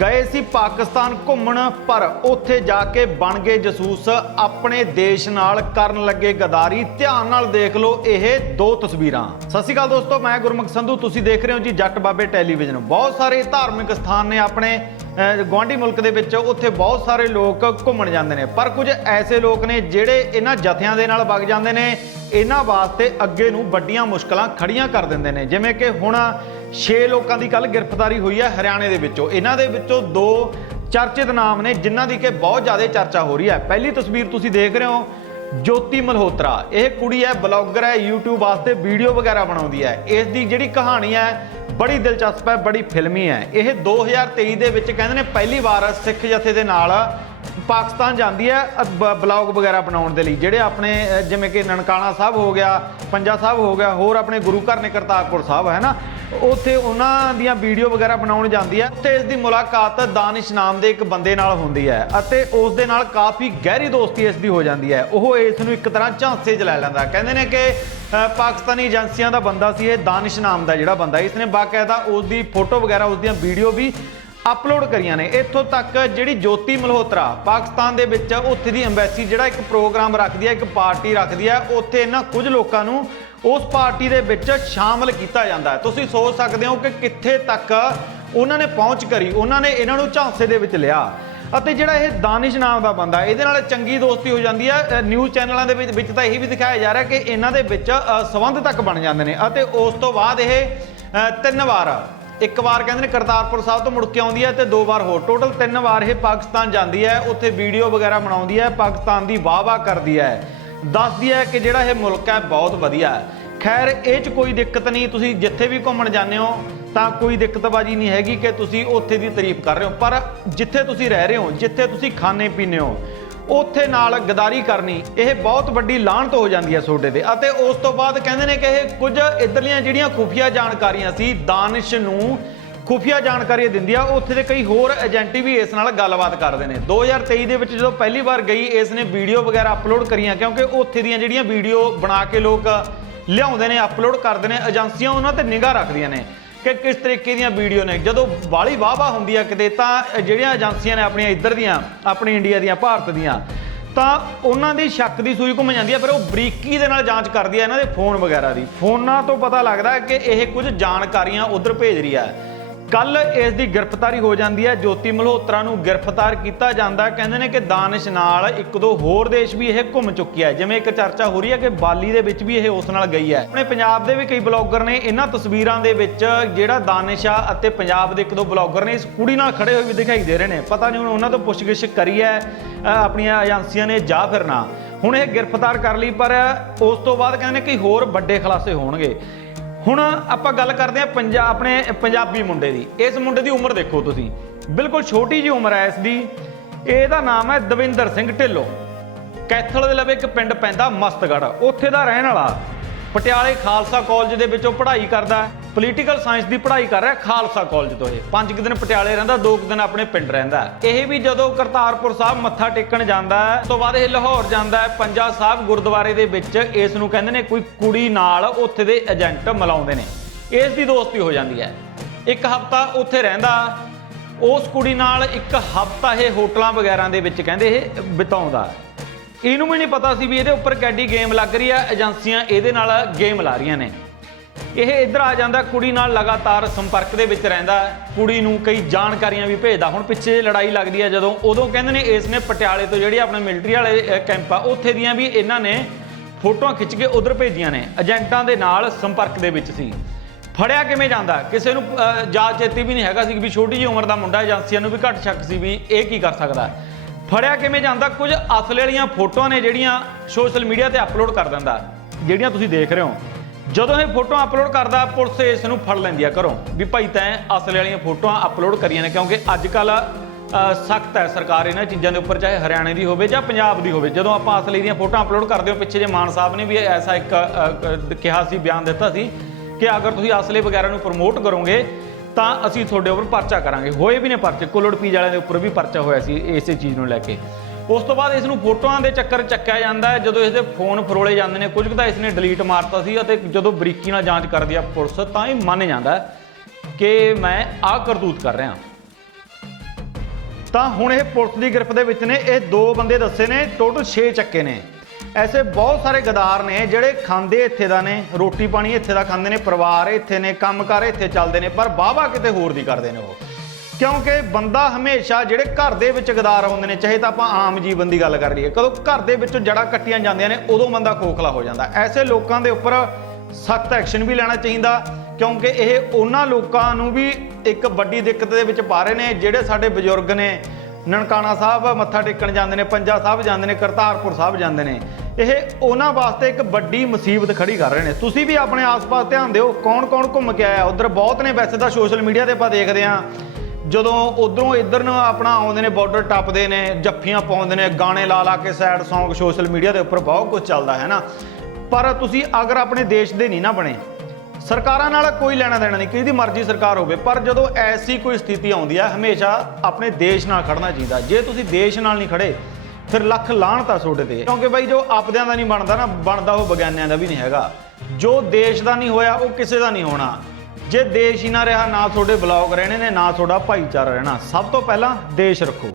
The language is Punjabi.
ਗਏ ਸੀ ਪਾਕਿਸਤਾਨ ਘੁੰਮਣ ਪਰ ਉੱਥੇ ਜਾ ਕੇ ਬਣ ਗਏ ਜਸੂਸ। ਆਪਣੇ ਦੇਸ਼ ਨਾਲ ਕਰਨ ਲੱਗੇ ਗਦਾਰੀ। ਧਿਆਨ ਨਾਲ ਦੇਖ ਲਓ ਇਹ ਦੋ ਤਸਵੀਰਾਂ। ਸਤਿ ਸ਼੍ਰੀ ਅਕਾਲ ਦੋਸਤੋ ਮੈਂ ਗੁਰਮੁਖ ਸੰਧੂ। ਤੁਸੀਂ ਦੇਖ ਰਹੇ ਹੋ ਜੀ ਜੱਟ ਬਾਬੇ ਟੈਲੀਵਿਜ਼ਨ। ਬਹੁਤ ਸਾਰੇ ਧਾਰਮਿਕ ਸਥਾਨ ਨੇ ਆਪਣੇ ਅਹ, ਗੁਆਂਢੀ ਮੁਲਕ ਦੇ ਵਿੱਚ। ਉੱਥੇ ਬਹੁਤ ਸਾਰੇ ਲੋਕ ਘੁੰਮਣ ਜਾਂਦੇ ਨੇ। ਪਰ ਕੁਝ ਐਸੇ ਲੋਕ ਨੇ ਜਿਹੜੇ ਇਹਨਾਂ ਜਥਿਆਂ ਦੇ ਨਾਲ ਵਗ ਜਾਂਦੇ ਨੇ। ਇਹਨਾਂ ਵਾਸਤੇ ਅੱਗੇ ਨੂੰ ਵੱਡੀਆਂ ਮੁਸ਼ਕਲਾਂ ਖੜੀਆਂ ਕਰ ਦਿੰਦੇ ਨੇ। ਜਿਵੇਂ ਕਿ ਹੁਣ 6 ਲੋਕਾਂ ਦੀ ਕੱਲ ਗ੍ਰਿਫਤਾਰੀ ਹੋਈ ਹੈ ਹਰਿਆਣੇ ਦੇ ਵਿੱਚੋਂ। ਇਹਨਾਂ ਦੇ ਵਿੱਚੋਂ ਦੋ ਚਰਚਿਤ ਨਾਮ ਨੇ, ਜਿਨ੍ਹਾਂ ਦੀ ਕਿ ਬਹੁਤ ਜ਼ਿਆਦਾ ਚਰਚਾ ਹੋ ਰਹੀ ਹੈ। ਪਹਿਲੀ ਤਸਵੀਰ ਤੁਸੀਂ ਦੇਖ ਰਹੇ ਹੋ, ਜੋਤੀ ਮਲਹੋਤਰਾ। ਇਹ ਕੁੜੀ ਹੈ, ਬਲੌਗਰ ਹੈ, YouTube ਵਾਸਤੇ ਵੀਡੀਓ ਵਗੈਰਾ ਬਣਾਉਂਦੀ ਹੈ। ਇਸ ਦੀ ਜਿਹੜੀ ਕਹਾਣੀ ਹੈ, ਬੜੀ ਦਿਲਚਸਪ ਹੈ, ਬੜੀ ਫਿਲਮੀ ਹੈ। ਇਹ 2023 ਦੇ ਵਿੱਚ ਕਹਿੰਦੇ ਨੇ, ਪਹਿਲੀ ਵਾਰ ਸਿੱਖ ਜਥੇ ਦੇ ਨਾਲ ਪਾਕਿਸਤਾਨ ਜਾਂਦੀ ਹੈ ਬ- ਬਲੌਗ ਵਗੈਰਾ ਬਣਾਉਣ ਦੇ ਲਈ, ਜਿਹੜੇ ਆਪਣੇ ਜਿਵੇਂ ਕਿ ਨਨਕਾਣਾ ਸਾਹਿਬ ਹੋ ਗਿਆ, ਪੰਜਾ ਸਾਹਿਬ ਹੋ ਗਿਆ, ਹੋਰ ਆਪਣੇ ਗੁਰੂ ਘਰ ਨੇ ਕਰਤਾਰਪੁਰ ਸਾਹਿਬ, ਹੈ ਨਾ? ਉੱਥੇ ਉਹਨਾਂ ਦੀਆਂ ਵੀਡੀਓ ਵਗੈਰਾ ਬਣਾਉਣ ਜਾਂਦੀ ਹੈ, ਉੱਥੇ ਇਸ ਦੀ ਮੁਲਾਕਾਤ ਦਾਨਿਸ਼ ਨਾਮ ਦੇ ਇੱਕ ਬੰਦੇ ਨਾਲ ਹੁੰਦੀ ਹੈ ਅਤੇ ਉਸ ਦੇ ਨਾਲ ਕਾਫੀ ਗਹਿਰੀ ਦੋਸਤੀ ਇਸ ਦੀ ਹੋ ਜਾਂਦੀ ਹੈ। ਉਹ ਇਸ ਨੂੰ ਇੱਕ ਤਰ੍ਹਾਂ ਝਾਂਸੇ 'ਚ ਲੈ ਲੈਂਦਾ। ਕਹਿੰਦੇ ਨੇ ਕਿ ਪਾਕਿਸਤਾਨੀ ਏਜੰਸੀਆਂ ਦਾ ਬੰਦਾ ਸੀ, ਇਹ ਦਾਨਿਸ਼ ਨਾਮ ਦਾ ਜਿਹੜਾ ਬੰਦਾ ਇਸਨੇ ਬਾਕਾਇਦਾ ਉਸ ਦੀ ਫੋਟੋ ਵਗੈਰਾ, ਉਸ ਦੀਆਂ ਵੀਡੀਓ ਵੀ ਅਪਲੋਡ ਕਰੀਆਂ ਨੇ। ਇੱਥੋਂ ਤੱਕ ਜਿਹੜੀ ਜੋਤੀ ਮਲਹੋਤਰਾ ਪਾਕਿਸਤਾਨ ਦੇ ਵਿੱਚ ਉੱਥੇ ਦੀ ਐਮਬੈਸੀ ਜਿਹੜਾ ਇੱਕ ਪ੍ਰੋਗਰਾਮ ਰੱਖਦੀ ਹੈ ਇੱਕ ਪਾਰਟੀ ਰੱਖਦੀ ਹੈ ਉੱਥੇ ਇਹਨਾਂ ਕੁਝ ਲੋਕਾਂ ਨੂੰ ਉਸ ਪਾਰਟੀ ਦੇ ਵਿੱਚ ਸ਼ਾਮਲ ਕੀਤਾ ਜਾਂਦਾ ਹੈ। ਤੁਸੀਂ ਸੋਚ ਸਕਦੇ ਹੋ ਕਿ ਕਿੱਥੇ ਤੱਕ ਉਹਨਾਂ ਨੇ ਪਹੁੰਚ ਕਰੀ ਉਹਨਾਂ ਨੇ ਇਹਨਾਂ ਨੂੰ ਝਾਂਸੇ ਦੇ ਵਿੱਚ ਲਿਆ। ਅਤੇ ਜਿਹੜਾ ਇਹ ਦਾਨਿਸ਼ ਨਾਮ ਦਾ ਬੰਦਾ ਇਹਦੇ ਨਾਲ ਚੰਗੀ ਦੋਸਤੀ ਹੋ ਜਾਂਦੀ ਹੈ। ਨਿਊਜ਼ ਚੈਨਲਾਂ ਦੇ ਵਿੱਚ ਵਿੱਚ ਤਾਂ ਇਹ ਵੀ ਦਿਖਾਇਆ ਜਾ ਰਿਹਾ ਕਿ ਇਹਨਾਂ ਦੇ ਵਿੱਚ ਅ, ਸੰਬੰਧ ਤੱਕ ਬਣ ਜਾਂਦੇ ਨੇ। ਅਤੇ ਉਸ ਤੋਂ ਬਾਅਦ ਇਹ ਤਿੰਨ ਵਾਰ ਇੱਕ ਵਾਰ ਕਹਿੰਦੇ ਨੇ ਕਰਤਾਰਪੁਰ ਸਾਹਿਬ ਤੋਂ ਮੁੜ ਕੇ ਆਉਂਦੀ ਹੈ ਤੇ ਦੋ ਵਾਰ ਹੋਰ। ਟੋਟਲ ਤਿੰਨ ਵਾਰ ਇਹ ਪਾਕਿਸਤਾਨ ਜਾਂਦੀ ਹੈ, ਉੱਥੇ ਵੀਡੀਓ ਵਗੈਰਾ ਬਣਾਉਂਦੀ ਹੈ, ਪਾਕਿਸਤਾਨ ਦੀ ਵਾਹ-ਵਾਹ ਕਰਦੀ ਹੈ। ਦੱਸਦੀ ਹੈ ਕਿ ਜਿਹੜਾ ਇਹ ਮੁਲਕ ਹੈ, ਬਹੁਤ ਵਧੀਆ ਹੈ। ਖੈਰ, ਇਹ 'ਚ ਕੋਈ ਦਿੱਕਤ ਨਹੀਂ, ਤੁਸੀਂ ਜਿੱਥੇ ਵੀ ਘੁੰਮਣ ਜਾਂਦੇ ਹੋ, ਤਾਂ ਕੋਈ ਦਿੱਕਤਬਾਜੀ ਨਹੀਂ ਹੈਗੀ ਕਿ ਤੁਸੀਂ ਉੱਥੇ ਦੀ ਤਾਰੀਫ ਕਰ ਰਹੇ ਹੋ। ਪਰ ਜਿੱਥੇ ਤੁਸੀਂ ਰਹਿ ਰਹੇ ਹੋ, ਜਿੱਥੇ ਤੁਸੀਂ ਖਾਣੇ ਪੀਂਦੇ ਹੋ ਉੱਥੇ ਨਾਲ ਗਦਾਰੀ ਕਰਨੀ, ਇਹ ਬਹੁਤ ਵੱਡੀ ਲਾਹਨਤ ਹੋ ਜਾਂਦੀ ਹੈ ਤੁਹਾਡੇ ਤੇ। ਅਤੇ ਉਸ ਤੋਂ ਬਾਅਦ ਕਹਿੰਦੇ ਨੇ ਕਿ ਇਹ ਕੁਝ ਇਧਰਲੀਆਂ ਜਿਹੜੀਆਂ ਖੁਫੀਆ ਜਾਣਕਾਰੀਆਂ ਸੀ, ਦਾਨਿਸ਼ ਨੂੰ ਖੁਫੀਆ ਜਾਣਕਾਰੀ ਦਿੰਦੀ ਆ, ਉੱਥੇ ਦੇ ਕਈ ਹੋਰ ਏਜੰਟੀ ਵੀ ਇਸ ਨਾਲ ਗੱਲਬਾਤ ਕਰਦੇ ਨੇ। 2023 ਦੇ ਵਿੱਚ ਜਦੋਂ ਪਹਿਲੀ ਵਾਰ ਗਈ, ਇਸ ਨੇ ਵੀਡੀਓ ਵਗੈਰਾ ਅਪਲੋਡ ਕਰੀਆਂ, ਕਿਉਂਕਿ ਉੱਥੇ ਦੀਆਂ ਜਿਹੜੀਆਂ ਵੀਡੀਓ ਬਣਾ ਕੇ ਲੋਕ ਲਿਆਉਂਦੇ ਨੇ, ਅਪਲੋਡ ਕਰਦੇ ਨੇ, ਏਜੰਸੀਆਂ ਉਹਨਾਂ ਤੇ ਨਿਗਾਹ ਰੱਖਦੀਆਂ ਨੇ। ਕਿ ਕਿਸ ਤਰੀਕੇ ਦੀਆਂ ਵੀਡੀਓ ਨੇ? ਜਦੋਂ ਬਾਲੀ ਵਾਹਵਾ ਹੁੰਦੀ ਆ ਕਿਤੇ, ਤਾਂ ਜਿਹੜੀਆਂ ਏਜੰਸੀਆਂ ਨੇ ਆਪਣੀਆਂ ਇੱਧਰ ਦੀਆਂ, ਆਪਣੀ ਇੰਡੀਆ ਦੀਆਂ, ਭਾਰਤ ਦੀਆਂ, ਤਾਂ ਉਹਨਾਂ ਦੀ ਸ਼ੱਕ ਦੀ ਸੂਈ ਘੁੰਮ ਜਾਂਦੀ ਹੈ ਫਿਰ ਉਹ ਬਰੀਕੀ ਦੇ ਨਾਲ ਜਾਂਚ ਕਰਦੀ ਹੈ ਇਹਨਾਂ ਦੇ ਫੋਨ ਵਗੈਰਾ ਦੀ। ਫੋਨਾਂ ਤੋਂ ਪਤਾ ਲੱਗਦਾ ਕਿ ਇਹ ਕੁਝ ਜਾਣਕਾਰੀਆਂ ਉਧਰ ਭੇਜ ਰਹੀ ਹੈ ਕੱਲ ਇਸ ਦੀ ਗ੍ਰਿਫਤਾਰੀ ਹੋ ਜਾਂਦੀ ਹੈ। ਜੋਤੀ ਮਲਹੋਤਰਾ ਨੂੰ ਗ੍ਰਿਫਤਾਰ ਕੀਤਾ ਜਾਂਦਾ ਕਹਿੰਦੇ ਨੇ ਕਿ ਦਾਨਿਸ਼ ਨਾਲ ਇੱਕ ਦੋ ਹੋਰ ਦੇਸ਼ ਵੀ ਇਹ ਘੁੰਮ ਚੁੱਕੀ ਹੈ। ਜਿਵੇਂ ਇੱਕ ਚਰਚਾ ਹੋ ਰਹੀ ਹੈ ਕਿ ਬਾਲੀ ਦੇ ਵਿੱਚ ਵੀ ਇਹ ਉਸ ਨਾਲ ਗਈ ਹੈ। ਆਪਣੇ ਪੰਜਾਬ ਦੇ ਵੀ ਕਈ ਬਲੌਗਰ ਨੇ ਇਹਨਾਂ ਤਸਵੀਰਾਂ ਦੇ ਵਿੱਚ ਜਿਹੜਾ ਦਾਨਿਸ਼ ਆ ਅਤੇ ਪੰਜਾਬ ਦੇ ਇੱਕ ਦੋ ਬਲੌਗਰ ਨੇ ਇਸ ਕੁੜੀ ਨਾਲ ਖੜੇ ਹੋਏ ਵੀ ਦਿਖਾਈ ਦੇ ਰਹੇ ਨੇ। ਪਤਾ ਨਹੀਂ ਹੁਣ ਉਹਨਾਂ ਤੋਂ ਪੁੱਛਗਿੱਛ ਕਰੀ ਹੈ ਆਪਣੀਆਂ ਏਜੰਸੀਆਂ ਨੇ ਜਾ ਫਿਰਨਾ ਹੁਣ ਇਹ ਗ੍ਰਿਫਤਾਰ ਕਰ ਲਈ, ਪਰ ਉਸ ਤੋਂ ਬਾਅਦ ਕਹਿੰਦੇ ਨੇ ਕਿ ਹੋਰ ਵੱਡੇ ਖੁਲਾਸੇ ਹੋਣਗੇ। ਹੁਣ ਆਪਾਂ ਗੱਲ ਕਰਦੇ ਹਾਂ ਪੰਜਾਬ ਆਪਣੇ ਪੰਜਾਬੀ ਮੁੰਡੇ ਦੀ। ਇਸ ਮੁੰਡੇ ਦੀ ਉਮਰ ਦੇਖੋ ਤੁਸੀਂ। ਬਿਲਕੁਲ ਛੋਟੀ ਜੀ ਉਮਰ ਹੈ ਇਸ ਦੀ। ਇਹਦਾ ਨਾਮ ਹੈ ਦਵਿੰਦਰ ਸਿੰਘ ਢਿੱਲੋਂ। ਕੈਥਲ ਦੇ ਲਵੇ ਇੱਕ ਪਿੰਡ ਪੈਂਦਾ ਮਸਤਗੜ ਉੱਥੇ ਦਾ ਰਹਿਣ ਵਾਲਾ। ਪਟਿਆਲੇ ਖਾਲਸਾ ਕਾਲਜ ਦੇ ਵਿੱਚੋਂ ਪੜ੍ਹਾਈ ਕਰਦਾ। ਪੋਲੀਟੀਕਲ ਸਾਇੰਸ ਦੀ ਪੜ੍ਹਾਈ ਕਰ ਰਿਹਾ ਖਾਲਸਾ ਕਾਲਜ ਤੋਂ ਇਹ। ਪੰਜ ਕੁ ਦਿਨ ਪਟਿਆਲੇ ਰਹਿੰਦਾ, ਦੋ ਕੁ ਦਿਨ ਆਪਣੇ ਪਿੰਡ ਰਹਿੰਦਾ। ਇਹ ਵੀ ਜਦੋਂ ਕਰਤਾਰਪੁਰ ਸਾਹਿਬ ਮੱਥਾ ਟੇਕਣ ਜਾਂਦਾ ਹੈ, ਉਸ ਤੋਂ ਬਾਅਦ ਇਹ ਲਾਹੌਰ ਜਾਂਦਾ ਹੈ, ਪੰਜਾ ਸਾਹਿਬ ਗੁਰਦੁਆਰੇ ਦੇ ਵਿੱਚ ਇਸ ਨੂੰ ਕਹਿੰਦੇ ਨੇ ਕੋਈ ਕੁੜੀ ਨਾਲ ਉੱਥੇ ਦੇ ਏਜੰਟ ਮਿਲਾਉਂਦੇ ਨੇ। ਇਸ ਦੀ ਦੋਸਤੀ ਹੋ ਜਾਂਦੀ ਹੈ। ਇੱਕ ਹਫਤਾ ਉੱਥੇ ਰਹਿੰਦਾ, ਉਸ ਕੁੜੀ ਨਾਲ ਇੱਕ ਹਫਤਾ ਇਹ ਹੋਟਲਾਂ ਵਗੈਰਾ ਦੇ ਵਿੱਚ ਕਹਿੰਦੇ ਇਹ ਬਿਤਾਉਂਦਾ। ਇਹਨੂੰ ਵੀ ਨਹੀਂ ਪਤਾ ਸੀ ਵੀ ਇਹਦੇ ਉੱਪਰ ਕੈਡੀ ਗੇਮ ਲੱਗ ਰਹੀ ਆ ਏਜੰਸੀਆਂ ਇਹਦੇ ਨਾਲ ਗੇਮ ਲਾ ਰਹੀਆਂ ਨੇ। ਇਹ ਇੱਧਰ ਆ ਜਾਂਦਾ ਕੁੜੀ ਨਾਲ ਲਗਾਤਾਰ ਸੰਪਰਕ ਦੇ ਵਿੱਚ ਰਹਿੰਦਾ ਕੁੜੀ ਨੂੰ ਕਈ ਜਾਣਕਾਰੀਆਂ ਵੀ ਭੇਜਦਾ। ਹੁਣ ਪਿੱਛੇ ਲੜਾਈ ਲੱਗਦੀ ਹੈ ਜਦੋਂ ਉਦੋਂ ਕਹਿੰਦੇ ਨੇ ਇਸ ਨੇ ਪਟਿਆਲੇ ਤੋਂ ਜਿਹੜੀ ਆਪਣੇ ਮਿਲਟਰੀ ਵਾਲੇ ਕੈਂਪ ਆ ਉੱਥੇ ਦੀਆਂ ਵੀ ਇਹਨਾਂ ਨੇ ਫੋਟੋਆਂ ਖਿੱਚ ਕੇ ਉਧਰ ਭੇਜੀਆਂ ਨੇ ਏਜੰਟਾਂ ਦੇ ਨਾਲ ਸੰਪਰਕ ਦੇ ਵਿੱਚ ਸੀ। ਫੜਿਆ ਕਿਵੇਂ ਜਾਂਦਾ? ਕਿਸੇ ਨੂੰ ਅਹ, ਜਾਚ ਚੇਤੀ ਵੀ ਨਹੀਂ ਹੈਗਾ ਸੀ ਵੀ ਛੋਟੀ ਜਿਹੀ ਉਮਰ ਦਾ ਮੁੰਡਾ ਏਜੰਸੀਆਂ ਨੂੰ ਵੀ ਘੱਟ ਸ਼ੱਕ ਸੀ ਵੀ ਇਹ ਕੀ ਕਰ ਸਕਦਾ ਫੜਿਆ ਕਿਵੇਂ ਜਾਂਦਾ? ਕੁਝ ਅਸਲੇ ਵਾਲੀਆਂ ਫੋਟੋਆਂ ਨੇ ਜਿਹੜੀਆਂ ਸੋਸ਼ਲ ਮੀਡੀਆ ਤੇ ਅਪਲੋਡ ਕਰ ਦਿੰਦਾ। ਜਿਹੜੀਆਂ ਤੁਸੀਂ ਦੇਖ ਰਹੇ ਹੋ ਜਦੋਂ ਇਹ ਫੋਟੋਆਂ ਅਪਲੋਡ ਕਰਦਾ, ਪੁਲਿਸ ਇਸ ਨੂੰ ਫੜ ਲੈਂਦੀ ਆ ਘਰੋਂ। ਵੀ ਭਾਈ, ਤੈਂ ਅਸਲੇ ਵਾਲੀਆਂ ਫੋਟੋਆਂ ਅਪਲੋਡ ਕਰੀਆਂ ਨੇ, ਕਿਉਂਕਿ ਅੱਜ ਕੱਲ ਸਖਤ ਹੈ ਸਰਕਾਰ ਇਹਨਾਂ ਚੀਜ਼ਾਂ ਦੇ ਉੱਪਰ, ਚਾਹੇ ਹਰਿਆਣੇ ਦੀ ਹੋਵੇ ਜਾਂ ਪੰਜਾਬ ਦੀ ਹੋਵੇ। ਜਦੋਂ ਆਪਾਂ ਅਸਲੀ ਦੀਆਂ ਫੋਟੋਆਂ ਅਪਲੋਡ ਕਰਦੇ ਹਾਂ, ਪਿੱਛੇ ਜੇ ਮਾਨ ਸਾਹਿਬ ਨੇ ਵੀ ਐਸਾ ਇੱਕ ਕਿਹਾ ਸੀ, ਬਿਆਨ ਦਿੱਤਾ ਸੀ ਕਿ ਅਗਰ ਤੁਸੀਂ ਅਸਲੇ ਵਗੈਰਾ ਨੂੰ ਪ੍ਰਮੋਟ ਕਰੋਗੇ, ਤਾਂ ਅਸੀਂ ਤੁਹਾਡੇ ਉੱਪਰ ਪਰਚਾ ਕਰਾਂਗੇ। ਹੋਏ ਵੀ ਨੇ ਪਰਚੇ ਕੁੱਲੜ ਪੀਜ ਵਾਲਿਆਂ ਦੇ ਉੱਪਰ ਵੀ ਪਰਚਾ ਹੋਇਆ ਸੀ ਇਸੇ ਚੀਜ਼ ਨੂੰ ਲੈ ਕੇ। ਉਸ ਤੋਂ ਬਾਅਦ ਇਸ ਨੂੰ ਫੋਟੋਆਂ ਦੇ ਚੱਕਰ ਚੱਕਿਆ ਜਾਂਦਾ ਹੈ। ਜਦੋਂ ਇਸ ਦੇ ਫੋਨ ਫਰੋਲੇ ਜਾਂਦੇ ਨੇ, ਕੁਝ ਕੁ ਤਾਂ ਇਸ ਨੇ ਡਿਲੀਟ ਮਾਰਤਾ ਸੀ ਅਤੇ ਜਦੋਂ ਬਰੀਕੀ ਨਾਲ ਜਾਂਚ ਕਰਦੀ ਆ ਪੁਲਿਸ, ਤਾਂ ਇਹ ਮੰਨ ਜਾਂਦਾ ਕਿ ਮੈਂ ਆਹ ਕਰਤੂਤ ਕਰ ਰਿਹਾ ਤਾਂ ਹੁਣ ਇਹ ਪੁਲਿਸ ਦੀ ਗ੍ਰਿਫਤ ਦੇ ਵਿੱਚ ਨੇ, ਇਹ ਦੋ ਬੰਦੇ ਦੱਸੇ ਨੇ, ਟੋਟਲ 6 ਚੱਕੇ ਨੇ। ਐਸੇ ਬਹੁਤ ਸਾਰੇ ਗਦਾਰ ਨੇ ਜਿਹੜੇ ਖਾਂਦੇ ਇੱਥੇ ਦਾ ਨੇ, ਰੋਟੀ ਪਾਣੀ ਇੱਥੇ ਦਾ ਖਾਂਦੇ ਨੇ, ਪਰਿਵਾਰ ਇੱਥੇ ਨੇ ਕੰਮਕਾਰ ਇੱਥੇ ਚੱਲਦੇ ਨੇ, ਪਰ ਵਾਹਵਾ ਕਿਤੇ ਹੋਰ ਦੀ ਕਰਦੇ ਨੇ ਉਹ। ਕਿਉਂਕਿ ਬੰਦਾ ਹਮੇਸ਼ਾ ਜਿਹੜੇ ਘਰ ਦੇ ਵਿੱਚ ਗਦਾਰ ਹੁੰਦੇ ਨੇ, ਚਾਹੇ ਤਾਂ ਆਪਾਂ ਆਮ ਜੀਵਨ ਦੀ ਗੱਲ ਕਰ ਲਈਏ, ਕਦੋਂ ਘਰ ਦੇ ਵਿੱਚੋਂ ਜੜਾ ਕੱਟੀਆਂ ਜਾਂਦੀਆਂ ਨੇ, ਉਦੋਂ ਬੰਦਾ ਖੋਖਲਾ ਹੋ ਜਾਂਦਾ। ਐਸੇ ਲੋਕਾਂ ਦੇ ਉੱਪਰ ਸਖਤ ਐਕਸ਼ਨ ਵੀ ਲੈਣਾ ਚਾਹੀਦਾ, ਕਿਉਂਕਿ ਇਹ ਉਹਨਾਂ ਲੋਕਾਂ ਨੂੰ ਵੀ ਇੱਕ ਵੱਡੀ ਦਿੱਕਤ ਦੇ ਵਿੱਚ ਪਾ ਰਹੇ ਨੇ, ਜਿਹੜੇ ਸਾਡੇ ਬਜ਼ੁਰਗ ਨੇ, ਨਨਕਾਣਾ ਸਾਹਿਬ ਮੱਥਾ ਟੇਕਣ ਜਾਂਦੇ ਨੇ, ਪੰਜਾ ਸਾਹਿਬ ਜਾਂਦੇ ਨੇ, ਕਰਤਾਰਪੁਰ ਸਾਹਿਬ ਜਾਂਦੇ ਨੇ। ਇਹ ਉਹਨਾਂ ਵਾਸਤੇ ਇੱਕ ਵੱਡੀ ਮੁਸੀਬਤ ਖੜੀ ਕਰ ਰਹੇ ਨੇ। ਤੁਸੀਂ ਵੀ ਆਪਣੇ ਆਸ-ਪਾਸ ਧਿਆਨ ਦਿਓ, ਕੌਣ-ਕੌਣ ਘੁੰਮ ਕੇ ਆਇਆ? ਉਧਰ ਬਹੁਤ ਨੇ ਵੈਸੇ ਤਾਂ ਸੋਸ਼ਲ ਮੀਡੀਆ ਤੇ ਆਪਾਂ ਦੇਖਦੇ ਆਂ ਜਦੋਂ ਉਧਰੋਂ ਇੱਧਰ ਨੂੰ ਆਪਣਾ ਆਉਂਦੇ ਨੇ ਬਾਰਡਰ ਟੱਪਦੇ ਨੇ, ਜੱਫੀਆਂ ਪਾਉਂਦੇ ਨੇ, ਗਾਣੇ ਲਾ ਲਾ ਕੇ ਸੈਡ Song ਸੋਸ਼ਲ ਮੀਡੀਆ ਦੇ ਉੱਪਰ ਬਹੁਤ ਕੁਝ ਚੱਲਦਾ ਹੈ ਨਾ। ਪਰ ਤੁਸੀਂ ਅਗਰ ਆਪਣੇ ਦੇਸ਼ ਦੇ ਨਹੀਂ ਨਾ ਬਣੇ, ਸਰਕਾਰਾਂ ਨਾਲ ਕੋਈ ਲੈਣਾ ਦੇਣਾ ਨਹੀਂ, ਕਿਹਦੀ ਮਰਜ਼ੀ ਸਰਕਾਰ ਹੋਵੇ, ਪਰ ਜਦੋਂ ਐਸੀ ਕੋਈ ਸਥਿਤੀ ਆਉਂਦੀ ਹੈ, ਹਮੇਸ਼ਾ ਆਪਣੇ ਦੇਸ਼ ਨਾਲ ਖੜਨਾ ਚਾਹੀਦਾ। ਜੇ ਤੁਸੀਂ ਦੇਸ਼ ਨਾਲ ਨਹੀਂ ਖੜੇ, ਫਿਰ ਲੱਖ ਲਾਹਣ ਤਾਂ ਤੁਹਾਡੇ ਤੇ। ਕਿਉਂਕਿ ਬਾਈ ਜੋ ਆਪਦਿਆਂ ਦਾ ਨਹੀਂ ਬਣਦਾ ਨਾ, ਬਣਦਾ ਉਹ ਬਗਾਨਿਆਂ ਦਾ ਵੀ ਨਹੀਂ ਹੈਗਾ। ਜੋ ਦੇਸ਼ ਦਾ ਨਹੀਂ ਹੋਇਆ, ਉਹ ਕਿਸੇ ਦਾ ਨਹੀਂ ਹੋਣਾ। ਜੇ ਦੇਸ਼ ਹੀ ਨਾ ਰਿਹਾ, ਨਾ ਤੁਹਾਡੇ ਬਲੌਗ ਰਹਿਣੇ ਨੇ, ਨਾ ਤੁਹਾਡਾ ਭਾਈਚਾਰਾ ਰਹਿਣਾ। ਸਭ ਤੋਂ ਪਹਿਲਾਂ ਦੇਸ਼ ਰੱਖੋ।